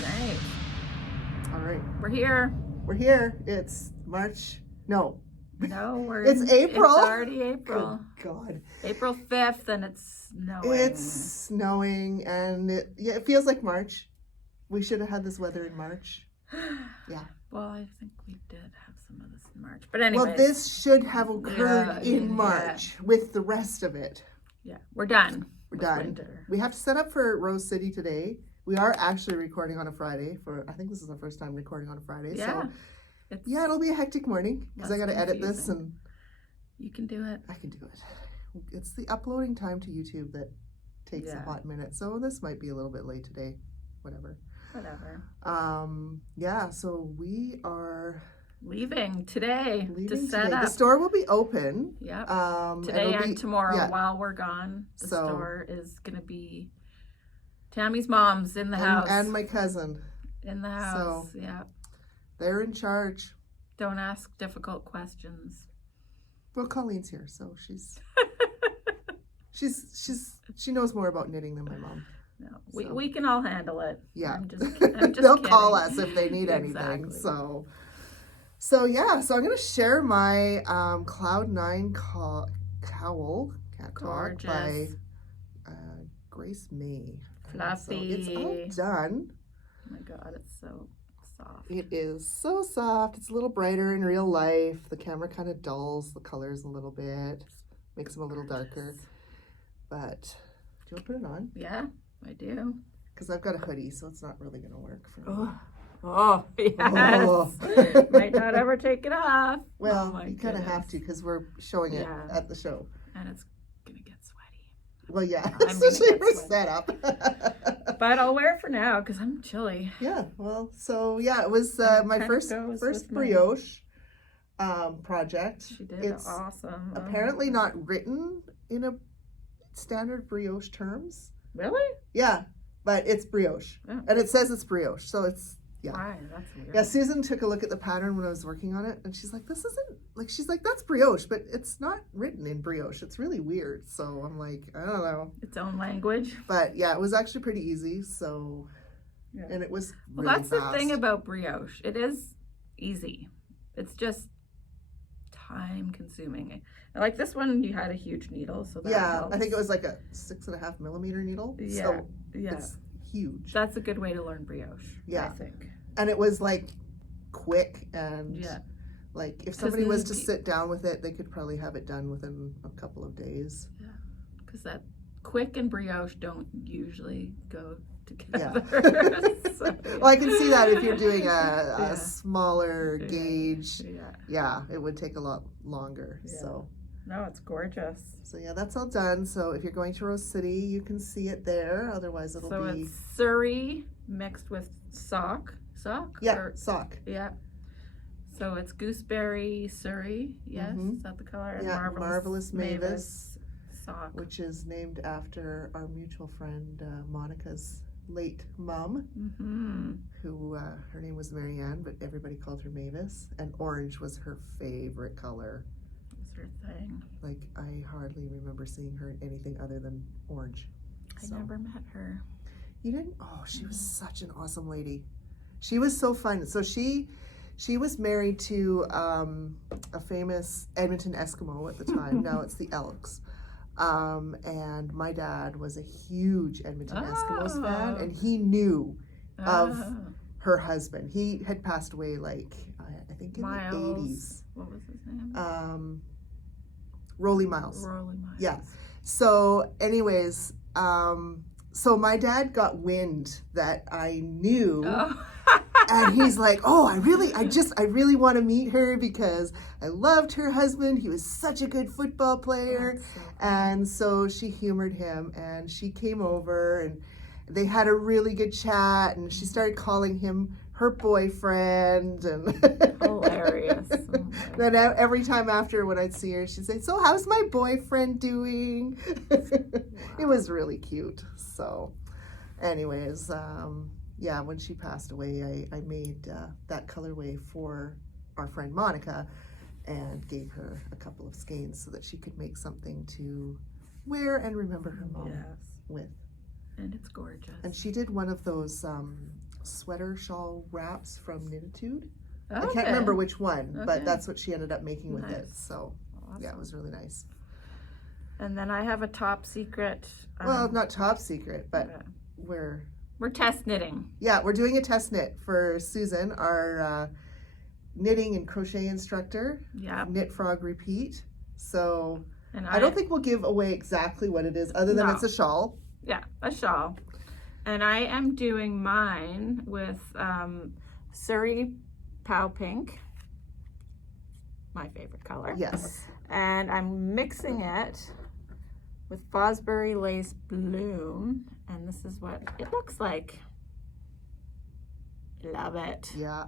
Right. All right. We're here. We're here. It's March. No. No, It's April. It's already April. Good God. April 5th, and it's snowing. It's snowing, and it feels like March. We should have had this weather in March. Yeah. Well, I think we did have some of this in March. But anyway. Well, this should have occurred in March with the rest of it. Yeah. We're done. We're done. Winter. We have to set up for Rose City today. We are actually recording on a Friday. I think this is our first time recording on a Friday. Yeah. So, it'll be a hectic morning because I got to edit this, and you can do it. I can do it. It's the uploading time to YouTube that takes a hot minute. So this might be a little bit late today. Whatever. So we are leaving today to set up. The store will be open. Yep. Today and tomorrow while we're gone. The store is going to be Tammy's mom's in the house. And my cousin. In the house. So they're in charge. Don't ask difficult questions. Well, Colleen's here, so she knows more about knitting than my mom. No, we can all handle it. Yeah. I'm just They'll kidding. call us if they need anything. So I'm going to share my Cloud9 cowl, Cat Talk, by Grace May. Fluffy. So it's all done. Oh my God, it's so soft. It is so soft. It's a little brighter in real life. The camera kind of dulls the colors a little bit, makes them a little darker. But do you want to put it on? Yeah, I do. Because I've got a hoodie, so it's not really going to work for me. Oh, yes. Oh. Might not ever take it off. Well, you kind of have to because we're showing it at the show. And it's going to get sweaty. Well, yeah, especially for setup. But I'll wear it for now because I'm chilly. Yeah, well, so it was my first brioche project. She did awesome. Apparently not written in a standard brioche terms. Really? Yeah, but it's brioche. Oh. And it says it's brioche, so it's Why? That's weird. Yeah, Susan took a look at the pattern when I was working on it, and she's like, this isn't, she's like, that's brioche, but it's not written in brioche. It's really weird. So I'm like, I don't know. Its own language. But yeah, it was actually pretty easy, so, and it was really that's fast. The thing about brioche. It is easy. It's just time consuming. Like this one, you had a huge needle, so that helps. I think it was like a 6.5 millimeter needle. Yeah, so it's huge. That's a good way to learn brioche. Yeah, I think. And it was like quick and like if somebody was to sit down with it, they could probably have it done within a couple of days. Yeah, because that quick and brioche don't usually go together. So, well, I can see that if you're doing a smaller gauge. Yeah, it would take a lot longer. Yeah. So. No, it's gorgeous. So that's all done. So if you're going to Rose City, you can see it there. Otherwise, it'll be. So it's Surrey mixed with sock. Yeah, sock. Yeah. So it's gooseberry Surrey. Yes, is that the color? And Marvelous Mavis sock, which is named after our mutual friend Monica's late mom, who her name was Marianne, but everybody called her Mavis. And orange was her favorite color. Her thing. Like I hardly remember seeing her in anything other than orange. I never met her. You didn't? Oh, she was such an awesome lady. She was so fun. So she was married to a famous Edmonton Eskimo at the time. Now it's the Elks. And my dad was a huge Edmonton Eskimos fan, and he knew of her husband. He had passed away I think in the 80s. What was his name? Rolly Miles. Rolly Miles. Yeah. So anyways, so my dad got wind that I knew, and he's like, oh, I really want to meet her because I loved her husband. He was such a good football player. And so she humored him, and she came over, and they had a really good chat, and she started calling him her boyfriend, and hilarious. Then every time after when I'd see her, she'd say, so how's my boyfriend doing? It was really cute. So anyways, when she passed away, I made that colorway for our friend Monica and gave her a couple of skeins so that she could make something to wear and remember her mom with. And it's gorgeous. And she did one of those sweater shawl wraps from Knititude. Okay. I can't remember which one, Okay. but that's what she ended up making with it. Nice. So Awesome. yeah, it was really nice. And then I have a top secret. Well, not top secret, but okay. we're test knitting. Yeah, we're doing a test knit for Susan, our knitting and crochet instructor. Yeah. Knit Frog Repeat. So And I don't think we'll give away exactly what it is, other than No. it's a shawl. Yeah, a shawl. And I am doing mine with Surrey Pow Pink, my favorite color. Yes. And I'm mixing it with Fosbury Lace Bloom, and this is what it looks like. Love it. Yeah.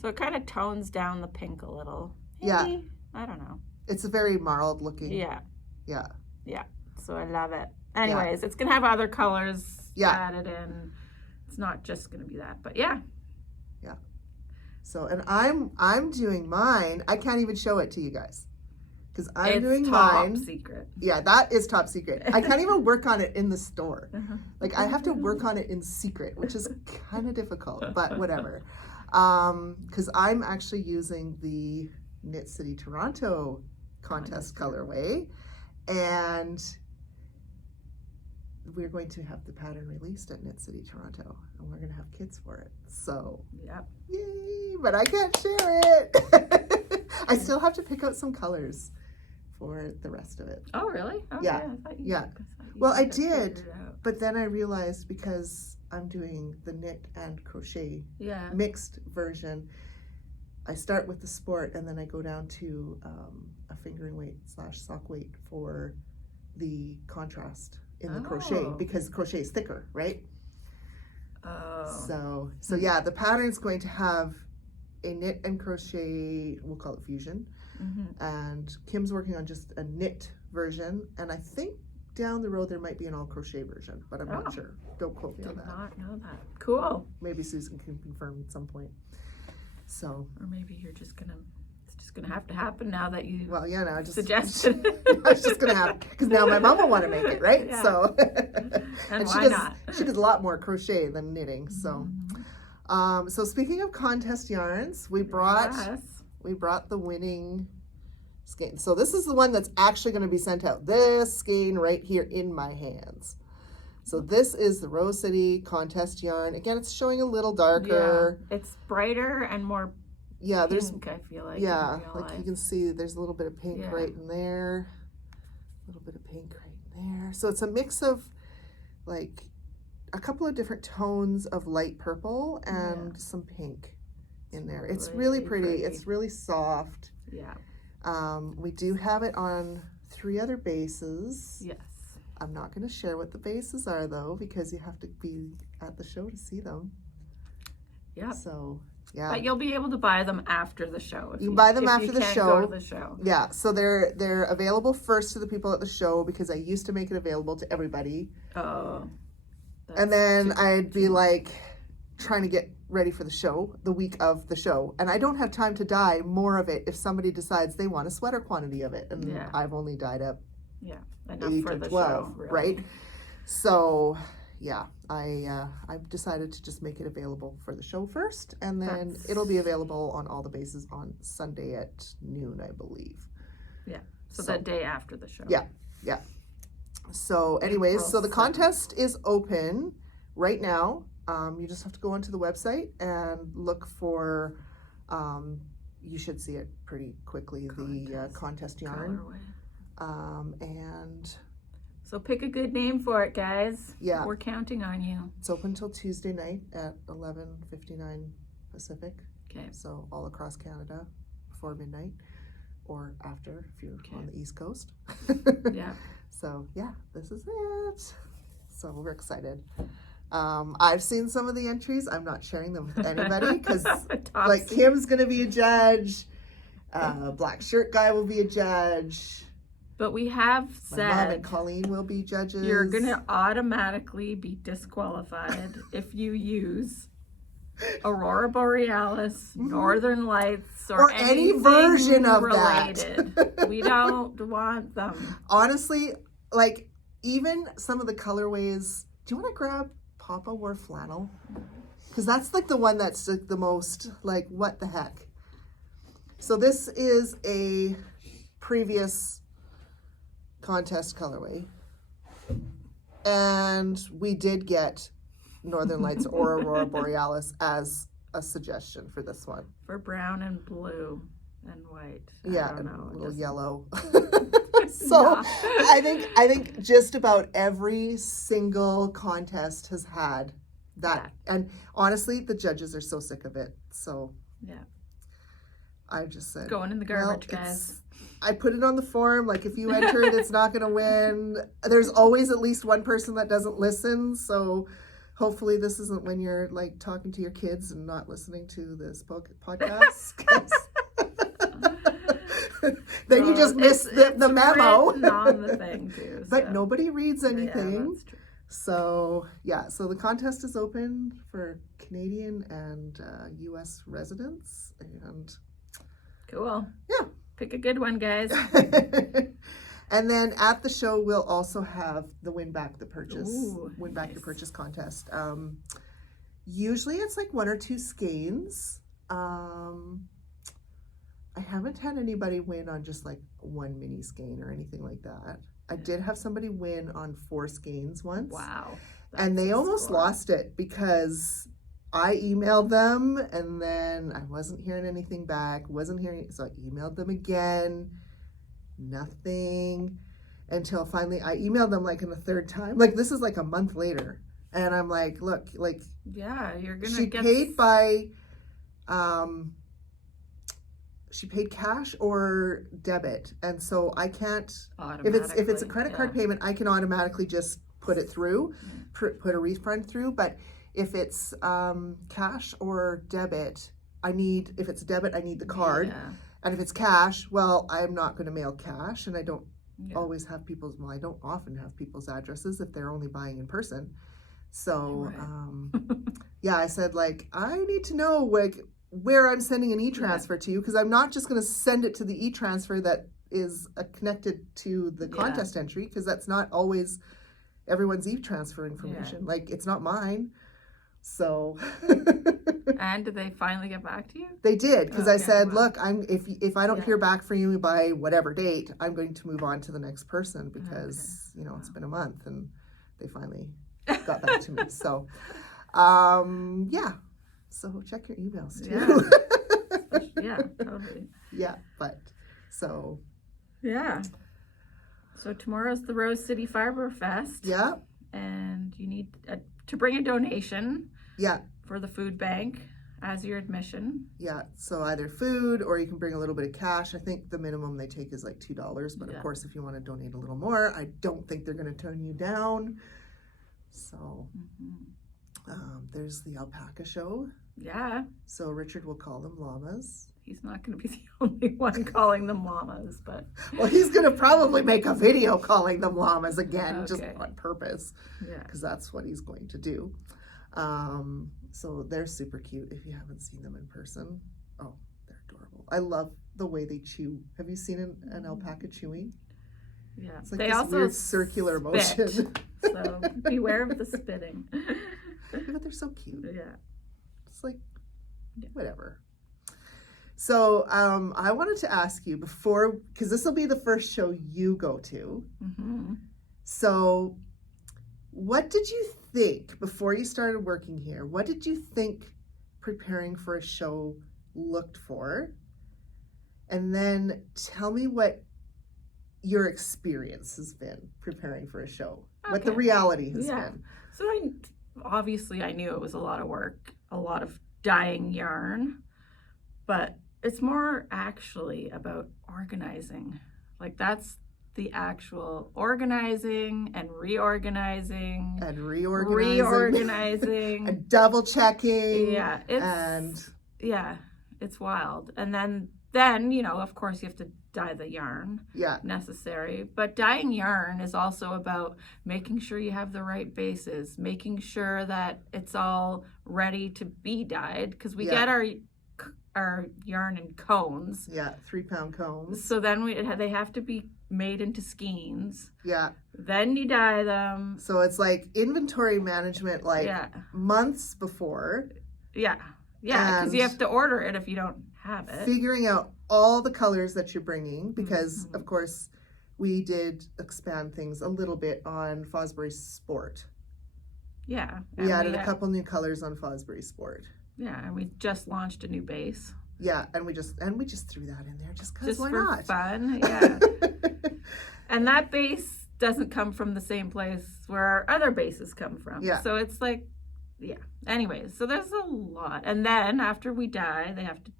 So it kind of tones down the pink a little. Yeah. Maybe. I don't know. It's a very marled looking. Yeah. Yeah. Yeah. So I love it. Anyways, it's gonna have other colors added in. It's not just gonna be that, but yeah. Yeah. So, and I'm doing mine. I can't even show it to you guys because I'm doing mine. Top secret. Yeah, that is top secret. I can't even work on it in the store. Like I have to work on it in secret, which is kind of difficult, but whatever. Because I'm actually using the Knit City Toronto contest colorway, and we're going to have the pattern released at Knit City Toronto, and we're going to have kits for it. So, yep. Yay! But I can't share it. I still have to pick out some colors for the rest of it. Oh, really? Oh, Yeah. Well, I did, but then I realized because I'm doing the knit and crochet mixed version, I start with the sport and then I go down to a fingering weight / sock weight for the contrast in the crochet, because crochet is thicker, right? So yeah, the pattern's going to have a knit and crochet, we'll call it fusion, and Kim's working on just a knit version, and I think down the road there might be an all crochet version, but I'm not sure. Don't quote me on that. Did not know that. Cool. Maybe Susan can confirm at some point. So, or maybe it's just gonna have to happen now that you suggested. It's just gonna happen because now my mom will want to make it, right? Yeah. So, and she why does, not? She does a lot more crochet than knitting. So, so speaking of contest yarns, we brought the winning skein. So this is the one that's actually going to be sent out. This skein right here in my hands. So this is the Rose City contest yarn. Again, it's showing a little darker. Yeah, it's brighter and more there's pink, I feel like. Like you can see there's a little bit of pink right in there. A little bit of pink right in there. So it's a mix of like a couple of different tones of light purple and some pink in there. It's really pretty. It's really soft. Yeah. We do have it on 3 other bases. Yes. I'm not going to share what the bases are though, because you have to be at the show to see them. Yeah. So, yeah. But you'll be able to buy them after the show. You can buy them after the show. Go to the show. Yeah. So they're available first to the people at the show, because I used to make it available to everybody. Oh. And then I'd be like trying to get ready for the show the week of the show, and I don't have time to dye more of it if somebody decides they want a sweater quantity of it, and I've only dyed up enough 8 for to the 12 show, really. right? So yeah, I've decided to just make it available for the show first, and then it'll be available on all the bases on Sunday at noon, I believe. So the day after the show. Yeah. So anyways, so the contest is open right now. You just have to go onto the website and look for, you should see it pretty quickly, the contest yarn. And so pick a good name for it, guys. Yeah. We're counting on you. It's open till Tuesday night at 11:59 Pacific. Okay. So all across Canada before midnight or after if you're on the East Coast. Yeah. So yeah, this is it. So we're excited. I've seen some of the entries. I'm not sharing them with anybody because like Kim's gonna be a judge. Black shirt guy will be a judge. But we have My mom and Colleen will be judges. You're gonna automatically be disqualified if you use Aurora Borealis, Northern Lights, or any version of related. that. We don't want them. Honestly, like even some of the colorways. Do you want to grab Papa wore flannel? because that's like the one that's like the most like, what the heck. So this is a previous contest colorway, and we did get Northern Lights or Aurora Borealis as a suggestion for this one. For brown and blue and white. Yeah, I don't know. a little Just- yellow. So Nah. I think just about every single contest has had that. And honestly, the judges are so sick of it. So Yeah. I just said, Going in the well, garbage, guys. I put it on the forum, like if you enter it, it's not going to win. There's always at least one person that doesn't listen. So hopefully this isn't when you're like talking to your kids and not listening to this podcast. 'Cause then you just miss the memo. Written on the thing too. But so. nobody reads Yeah, anything. that's true. So yeah, so the contest is open for Canadian and US residents, and Cool. yeah. Pick a good one, guys. And then at the show we'll also have the win back the purchase, Ooh, win back your nice. purchase contest. Usually it's like 1 or 2 skeins. I haven't had anybody win on just like 1 mini skein or anything like that. I did have somebody win on 4 skeins once. Wow. And they That's a almost score. lost it because I emailed them and then I wasn't hearing anything back, so I emailed them again, nothing, until finally I emailed them like in the 3rd time. Like this is like a month later. And I'm like, look, like Yeah, you're gonna she get paid by, she paid cash or debit. And so I can't, if it's a credit card payment, I can automatically just put it through, put a refund through. But if it's cash or debit, if it's debit, I need the card. Yeah. And if it's cash, well, I'm not going to mail cash, and I don't Yeah. always have I don't often have people's addresses if they're only buying in person. So, Right. yeah, I said, like, I need to know, like, where I'm sending an e-transfer to, because I'm not just going to send it to the e-transfer that is connected to the contest entry, because that's not always everyone's e-transfer information. Like, it's not mine. So And did they finally get back to you? they did, because I Okay, said, wow. look, if I don't hear back from you by whatever date, I'm going to move on to the next person, because it's been a month and they finally got back to me. So yeah, so check your emails too. Yeah, totally. Yeah, but so Yeah. So tomorrow's the Rose City Fiber Fest. yeah, And you need to bring a donation yeah, for the food bank as your admission. yeah. So either food or you can bring a little bit of cash. I think the minimum they take is like $2, but Yeah. of course, if you want to donate a little more, I don't think they're going to turn you down. So there's the alpaca show. Yeah. So Richard will call them llamas. He's not going to be the only one calling them llamas, but Well, he's going to probably make a video calling them llamas again, just Okay. on purpose, yeah. because that's what he's going to do. So they're super cute if you haven't seen them in person. Oh, they're adorable. I love the way they chew. Have you seen an alpaca chewing? Yeah. It's like They this also weird circular motion. spit, so beware of the spitting. But they're so cute. Yeah. It's like, Yeah. whatever. So I wanted to ask you before, because this will be the first show you go to. Mm-hmm. So what did you think before you started working here? What did you think preparing for a show looked for? And then tell me what your experience has been preparing for a show, what the Okay. reality has Yeah. been. So I knew it was a lot of work, a lot of dyeing yarn, but it's more actually about organizing. Like that's the actual organizing and reorganizing And reorganizing. And double checking. Yeah, it's wild. And then of course you have to dye the yarn Yeah. necessary, but dyeing yarn is also about making sure you have the right bases, making sure that it's all ready to be dyed, because we get our yarn in cones. Yeah, 3-pound cones. So then they have to be made into skeins. Yeah. Then you dye them. So it's like inventory management, like months before. Yeah. Yeah, because you have to order it if you don't have it. Figuring out all the colors that you're bringing, because of course we did expand things a little bit on Fosbury Sport. Yeah. We added a couple new colors on Fosbury Sport. Yeah, and we just launched a new base. Yeah, and we just threw that in there just because why not? Just for fun, yeah. And that base doesn't come from the same place where our other bases come from. Yeah. So it's like, yeah. Anyways, so there's a lot. And then after we dye,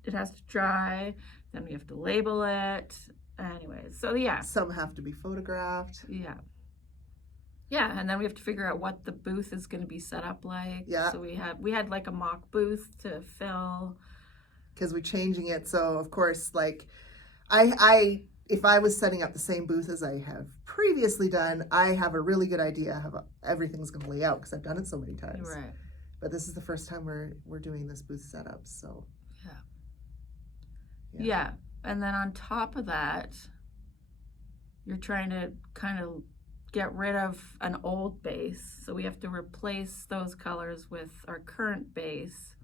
it has to dry. Then we have to label it. Anyways, so yeah. Some have to be photographed. Yeah. Yeah, and then we have to figure out what the booth is going to be set up like. Yeah. So we had like a mock booth to fill. Because we're changing it. So of course, like if I was setting up the same booth as I have previously done, I have a really good idea how everything's going to lay out because I've done it so many times. Right. But this is the first time we're doing this booth setup, so. Yeah. And then on top of that, you're trying to kind of get rid of an old base. So we have to replace those colors with our current base.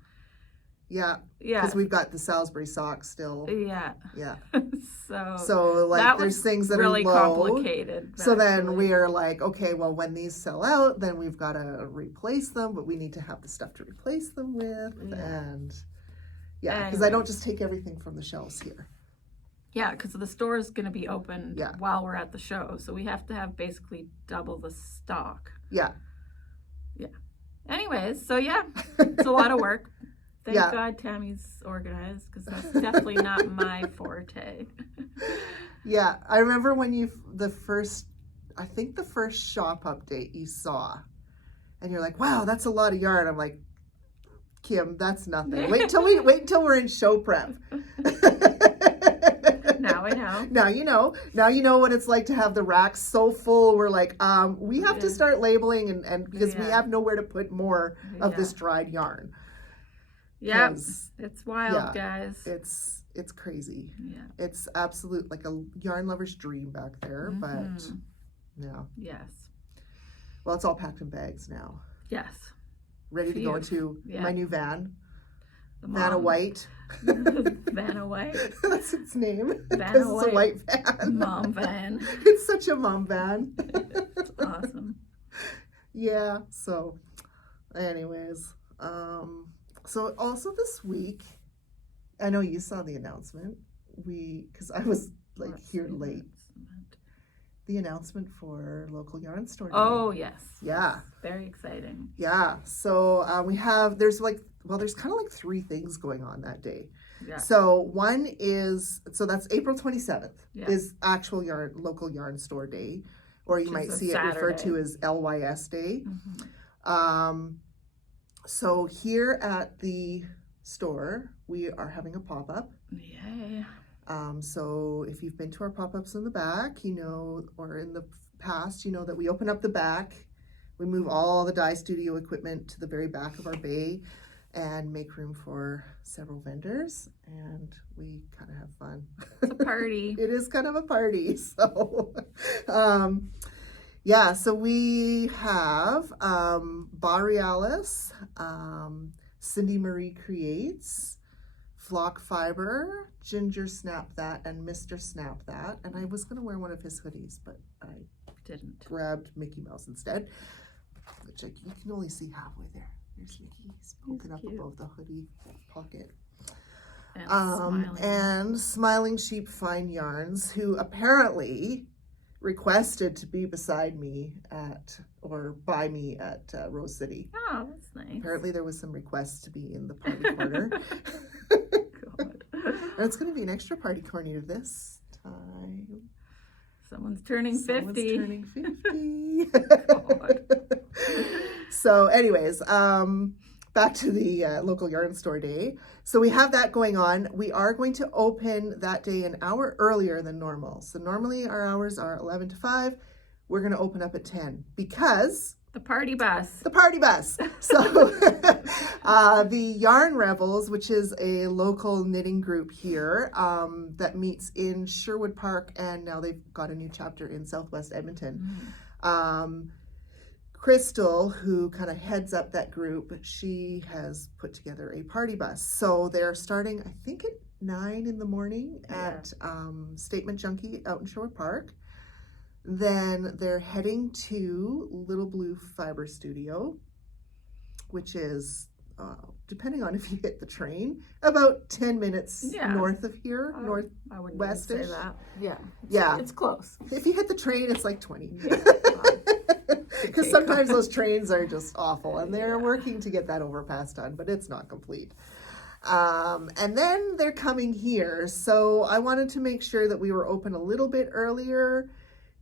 Yeah. Because we've got the Salisbury socks still. Yeah. Yeah. So like there's things that really are low. Complicated. So then we are like, okay, well when these sell out, then we've got to replace them, but we need to have the stuff to replace them with. And because I don't just take everything from the shelves here. Yeah, because the store is going to be open while we're at the show. So we have to have basically double the stock. Yeah. Yeah. Anyways, so yeah, it's a lot of work. Thank God Tammy's organized because that's definitely not my forte. Yeah, I remember when the first shop update you saw, and you're like, "Wow, that's a lot of yarn." I'm like, "Kim, that's nothing. Wait until we're in show prep." Now I know. Now you know. Now you know what it's like to have the racks so full. We're like, we have to start labeling and because we have nowhere to put more of this dried yarn. Yep, it's wild, guys. It's crazy. Yeah, it's absolute like a yarn lover's dream back there, but yeah. Yes. Well, it's all packed in bags now. Yes. Ready to go into my new van. Vanna White. Vanna White. That's its name. Vanna White. It's a white van. Mom van. It's such a mom van. It's awesome. Yeah. So, anyways, so also this week, I know you saw the announcement. Because I was like here late. The announcement for local yarn store day. Oh yes. Yeah. Very exciting. Yeah. So there's kind of like three things going on that day. Yeah. So one is, that's April 27th is actual local yarn store day, or you might see it referred to as LYS day. So here at the store, we are having a pop-up. Yay. So if you've been to our pop-ups in the back, or in the past, that we open up the back, we move all the dye studio equipment to the very back of our bay and make room for several vendors, and we kind of have fun. It's a party. It is kind of a party. So, so we have Borealis, Cindy Marie Creates, Flock Fiber, Ginger Snap That, and Mr. Snap That. And I was going to wear one of his hoodies, but I didn't. Grabbed Mickey Mouse instead, which you can only see halfway there. There's Mickey. He's poking up above the hoodie pocket. And Smiling Sheep Fine Yarns, who apparently requested to be beside me by me at Rose City. Oh, that's nice. Apparently there was some requests to be in the party corner. God. And it's going to be an extra party corner this time. Someone's turning 50. Someone's turning 50. So anyways, back to the local yarn store day. So we have that going on. We are going to open that day an hour earlier than normal. So normally our hours are 11 to 5. We're going to open up at 10 because The party bus. The party bus. So the Yarn Rebels, which is a local knitting group here that meets in Sherwood Park, and now they've got a new chapter in Southwest Edmonton. Crystal, who kind of heads up that group, she has put together a party bus. So they're starting, I think, at 9 in the morning at Statement Junkie out in Sherwood Park. Then they're heading to Little Blue Fiber Studio, which is, depending on if you hit the train, about 10 minutes north of here, I wouldn't northwest-ish. say that. It's close. If you hit the train, it's like 20. Because sometimes those trains are just awful, and they're working to get that overpass done, but it's not complete. And then they're coming here, so I wanted to make sure that we were open a little bit earlier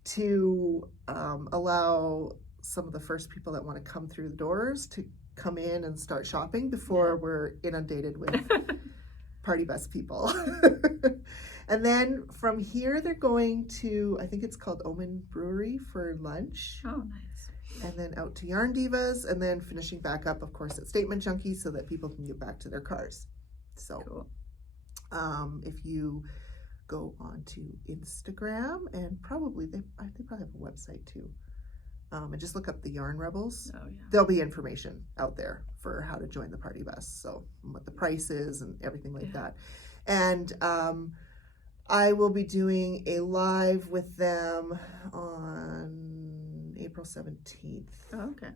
to allow some of the first people that want to come through the doors to come in and start shopping before we're inundated with party bus people. And then from here they're going to, I think it's called Omen Brewery for lunch. Oh, nice. And then out to Yarn Divas, and then finishing back up, of course, at Statement Junkie so that people can get back to their cars. So cool. If you go onto Instagram, and probably they probably have a website too, and just look up the Yarn Rebels. There'll be information out there for how to join the party bus, so what the price is and everything like that. And I will be doing a live with them on April 17th. Oh, okay.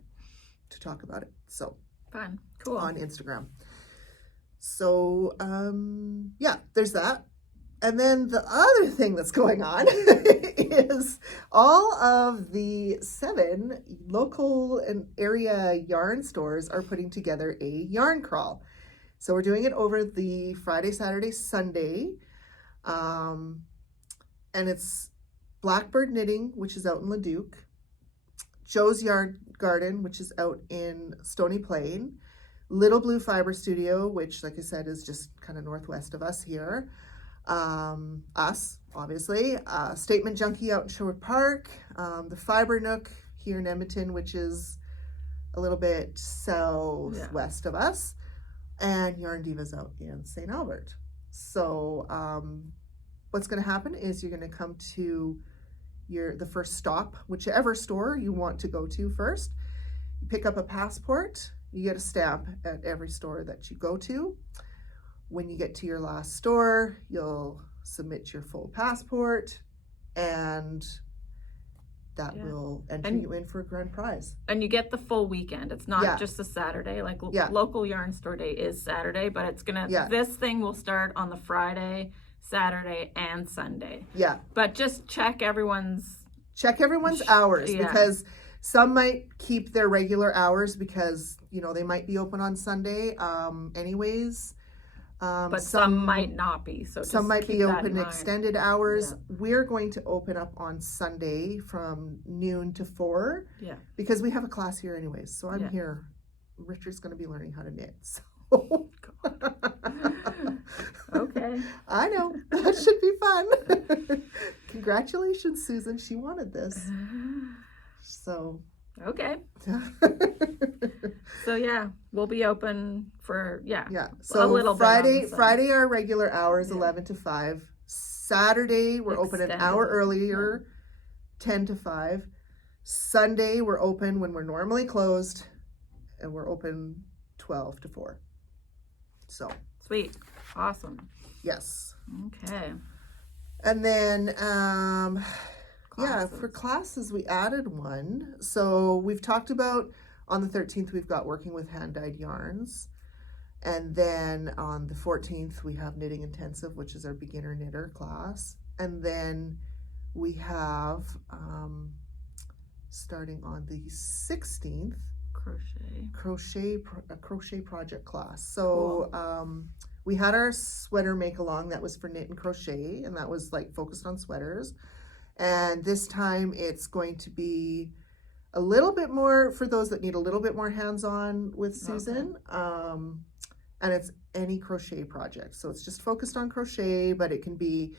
To talk about it. So fun. Cool. On Instagram. So there's that. And then the other thing that's going on is all of the 7 local and area yarn stores are putting together a yarn crawl. So we're doing it over the Friday, Saturday, Sunday. And it's Blackbird Knitting, which is out in Leduc, Joe's Yarn Garden, which is out in Stony Plain, Little Blue Fiber Studio, which, like I said, is just kind of northwest of us here. Us, obviously, Statement Junkie out in Sherwood Park, the Fiber Nook here in Edmonton, which is a little bit southwest of us, and Yarn Divas out in St. Albert. So what's going to happen is you're going to come to the first stop, whichever store you want to go to first. You pick up a passport. You get a stamp at every store that you go to. When you get to your last store, you'll submit your full passport, and that will enter you in for a grand prize. And you get the full weekend. It's not just a Saturday. Like local yarn store day is Saturday, but it's gonna this thing will start on the Friday, Saturday, and Sunday. Yeah. But just check everyone's hours because some might keep their regular hours because they might be open on Sunday anyways. But some might not be. So some might be open extended hours. Yeah. We're going to open up on Sunday from noon to 4. Yeah. Because we have a class here anyways. So I'm here. Richard's going to be learning how to knit. So. Okay. I know. That should be fun. Congratulations, Susan. She wanted this. So. Okay. So we'll be open for So a little bit Friday our regular hours 11 to 5. Saturday we're open an hour earlier, 10 to 5. Sunday we're open when we're normally closed, and we're open 12 to 4. So sweet, awesome. Yes. Okay. And then for classes, we added one. So we've talked about on the 13th, we've got working with hand-dyed yarns. And then on the 14th, we have knitting intensive, which is our beginner knitter class. And then we have, starting on the 16th, a crochet project class. So we had our sweater make-along that was for knit and crochet, and that was focused on sweaters. And this time it's going to be a little bit more for those that need a little bit more hands-on with Susan. Okay. And it's any crochet project. So it's just focused on crochet, but it can be,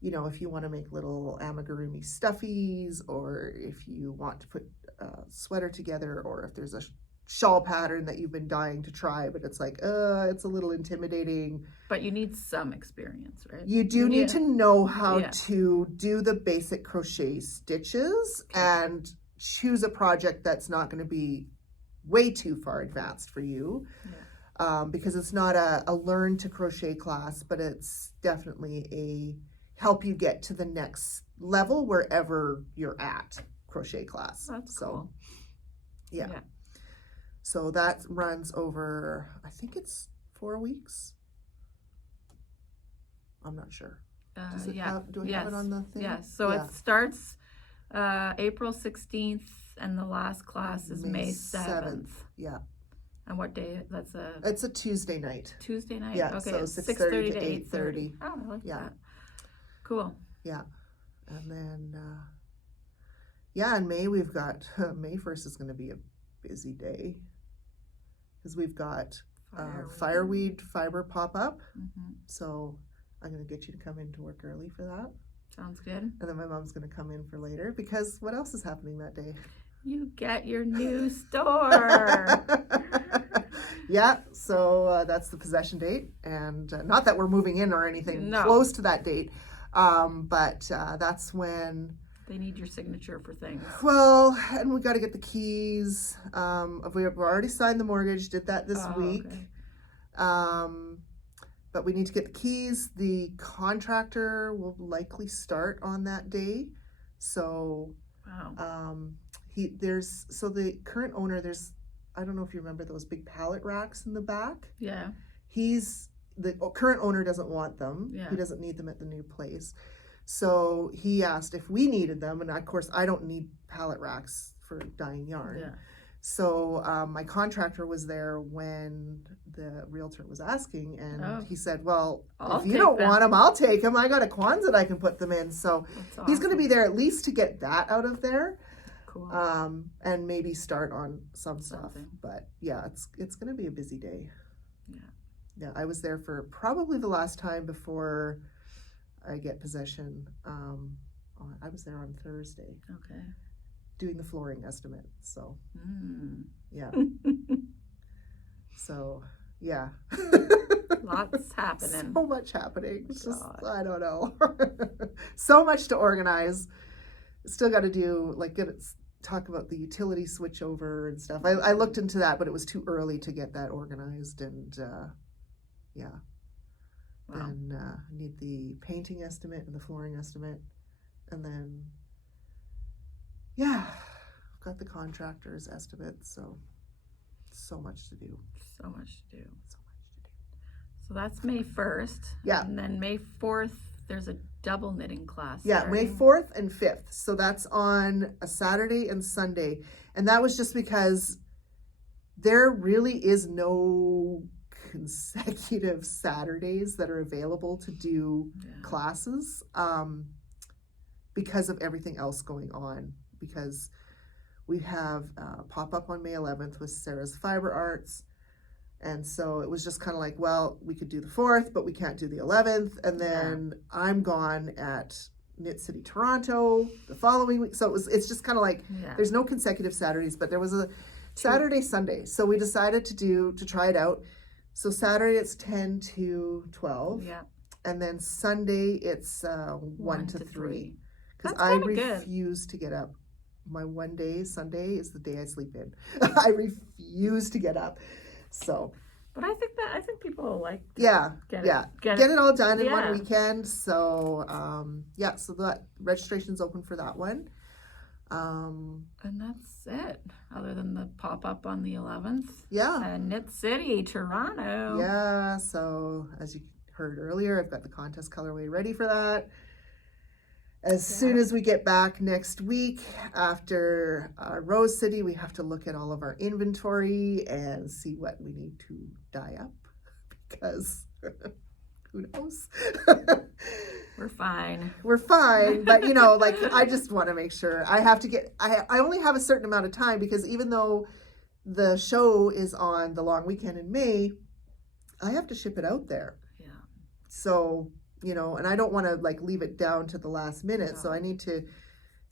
if you want to make little amigurumi stuffies, or if you want to put sweater together, or if there's a shawl pattern that you've been dying to try, but it's like, it's a little intimidating. But you need some experience, right? You do need to know how Yeah. to do the basic crochet stitches and choose a project that's not going to be way too far advanced for you. Because it's not a learn to crochet class, but it's definitely a help you get to the next level wherever you're at crochet class. That's so cool. yeah. So that runs over, I think it's 4 weeks. I'm not sure. Does it do I have it on the thing? Yes. So it starts April 16th, and the last class is May 7th. Yeah. And what day? It's a Tuesday night. Tuesday night? Yeah, Okay. so 6:30 to 8:30. Oh, I like Yeah. that. Cool. Yeah. And then, in May we've got, May 1st is going to be a busy day. Because we've got fireweed fiber pop-up. Mm-hmm. So I'm going to get you to come in to work early for that. Sounds good. And then my mom's going to come in for later, because what else is happening that day? You get your new store. Yeah, so that's the possession date. And not that we're moving in or anything close to that date, but that's when... They need your signature for things. Well, and we got to get the keys. We've already signed the mortgage, did that this week. Okay. But we need to get the keys. The contractor will likely start on that day. So, the current owner, I don't know if you remember those big pallet racks in the back. Yeah. The current owner doesn't want them. Yeah. He doesn't need them at the new place. So he asked if we needed them, and of course I don't need pallet racks for dyeing yarn. Yeah. So my contractor was there when the realtor was asking, and he said, well, if you don't want them, I'll take them. I got a Quonset I can put them in. So he's going to be there at least to get that out of there. Cool. And maybe start on some stuff. But yeah, it's going to be a busy day. Yeah. Yeah, I was there for probably the last time before I get possession. I was there on Thursday. Okay. Doing the flooring estimate. So, yeah. So, yeah. Lots happening. So much happening. It's just, I don't know. So much to organize. Still got to do, talk about the utility switchover and stuff. I looked into that, but it was too early to get that organized. And, yeah. Wow. Then need the painting estimate and the flooring estimate. And then, I've got the contractor's estimate. So much to do. So much to do. So that's May 1st. Yeah. And then May 4th, there's a double knitting class. Yeah, starting. May 4th and 5th. So that's on a Saturday and Sunday. And that was just because there really is no consecutive Saturdays that are available to do classes because of everything else going on. Because we have pop-up on May 11th with Sarah's Fiber Arts. And so it was just kind of like, well, we could do the 4th, but we can't do the 11th. And then I'm gone at Knit City Toronto the following week. So it's just kind of like, there's no consecutive Saturdays, but there was a Saturday, Sunday. So we decided to try it out. So Saturday it's 10 to 12. Yeah. And then Sunday it's 1 to 3. Because I refuse to get up. My one day, Sunday, is the day I sleep in. I refuse to get up. So, but I think people like get it all done in one weekend. So so that registration's open for that one. And that's it. Other than the pop up on the 11th. Yeah. And Knit City, Toronto. Yeah. So as you heard earlier, I've got the contest colorway ready for that. As soon as we get back next week after Rose City, we have to look at all of our inventory and see what we need to dye up, because who knows? We're fine. We're fine, but I just want to make sure. I only have a certain amount of time, because even though the show is on the long weekend in May, I have to ship it out there. Yeah. So, and I don't want to leave it down to the last minute. No. So I need to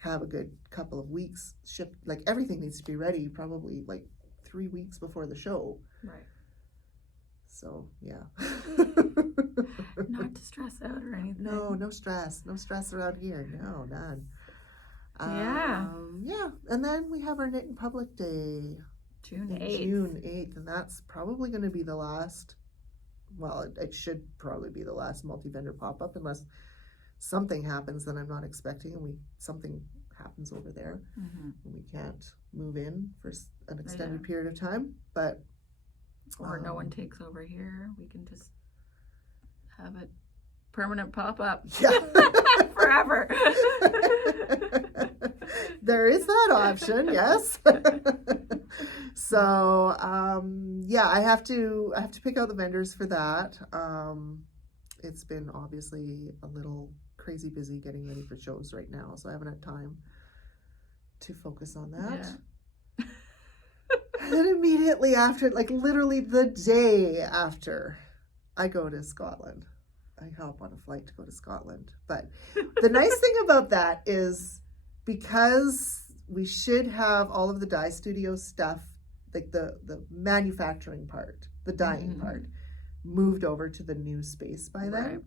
have a good couple of weeks shipped. Like everything needs to be ready probably like 3 weeks before the show. Right. So yeah. Not to stress out or anything. No stress around here. No, none. Yeah. Yeah, and then we have our Knit in Public Day. June 8th. June 8th, and that's probably going to be the last. Well, it should probably be the last multi-vendor pop-up unless something happens that I'm not expecting, and something happens over there, and we can't move in for an extended period of time. But or no one takes over here, we can just have it permanent pop-up. Yeah. Forever. There is that option, yes. So yeah, I have to pick out the vendors for that. It's been obviously a little crazy busy getting ready for shows right now, so I haven't had time to focus on that. Yeah. And immediately after, like literally the day after, I go to Scotland. I hop on a flight to go to Scotland. But the nice thing about that is because we should have all of the dye studio stuff, like the manufacturing part, the dyeing part, moved over to the new space by then. Right.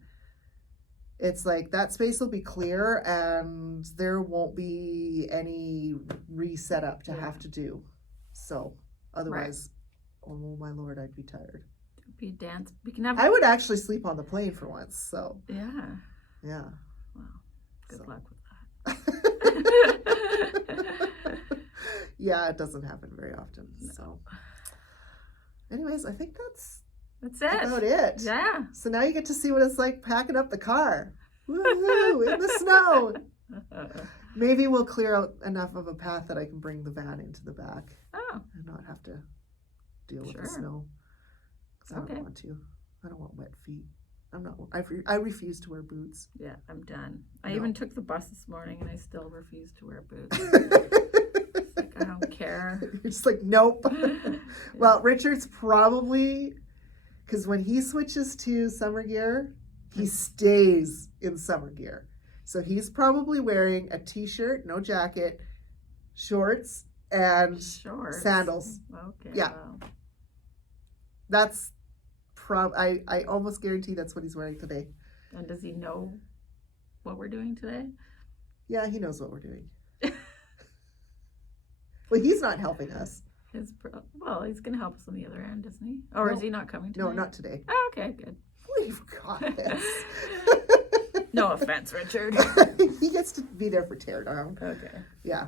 It's like that space will be clear and there won't be any reset up to have to do. So otherwise, oh my Lord, I'd be tired. Be dance. We can have. I would actually sleep on the plane for once. So Yeah. yeah. Well, good luck with that. Yeah, it doesn't happen very often. No. So, anyways, I think that's it. about it. Yeah. So now you get to see what it's like packing up the car. Woohoo! In the snow. Maybe we'll clear out enough of a path that I can bring the van into the back and not have to deal with the snow. I don't want to. I don't want wet feet. I refuse to wear boots. Yeah, I'm done. I even took the bus this morning and I still refuse to wear boots. Like, I don't care. You're just like, nope. Well, Richard's probably, because when he switches to summer gear, he stays in summer gear. So he's probably wearing a t-shirt, no jacket, shorts, and sandals. Okay. Yeah. Wow. That's I almost guarantee that's what he's wearing today. And does he know what we're doing today? Yeah, he knows what we're doing. Well, he's not helping us. Well, he's going to help us on the other end, isn't he? Or is he not coming today? No, not today. Oh, okay, good. We've got this. No offense, Richard. He gets to be there for teardown. Okay. Yeah.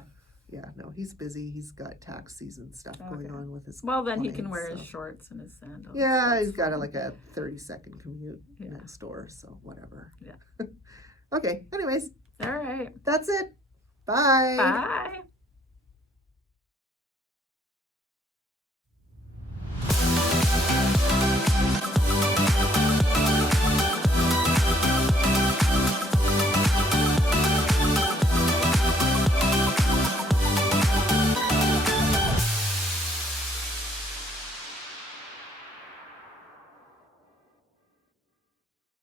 Yeah, no, he's busy. He's got tax season stuff going on with his Well, then clients, he can wear his shorts and his sandals. Yeah, he's got like a 30-second commute next door, so whatever. Yeah. Okay, anyways. All right. That's it. Bye. Bye.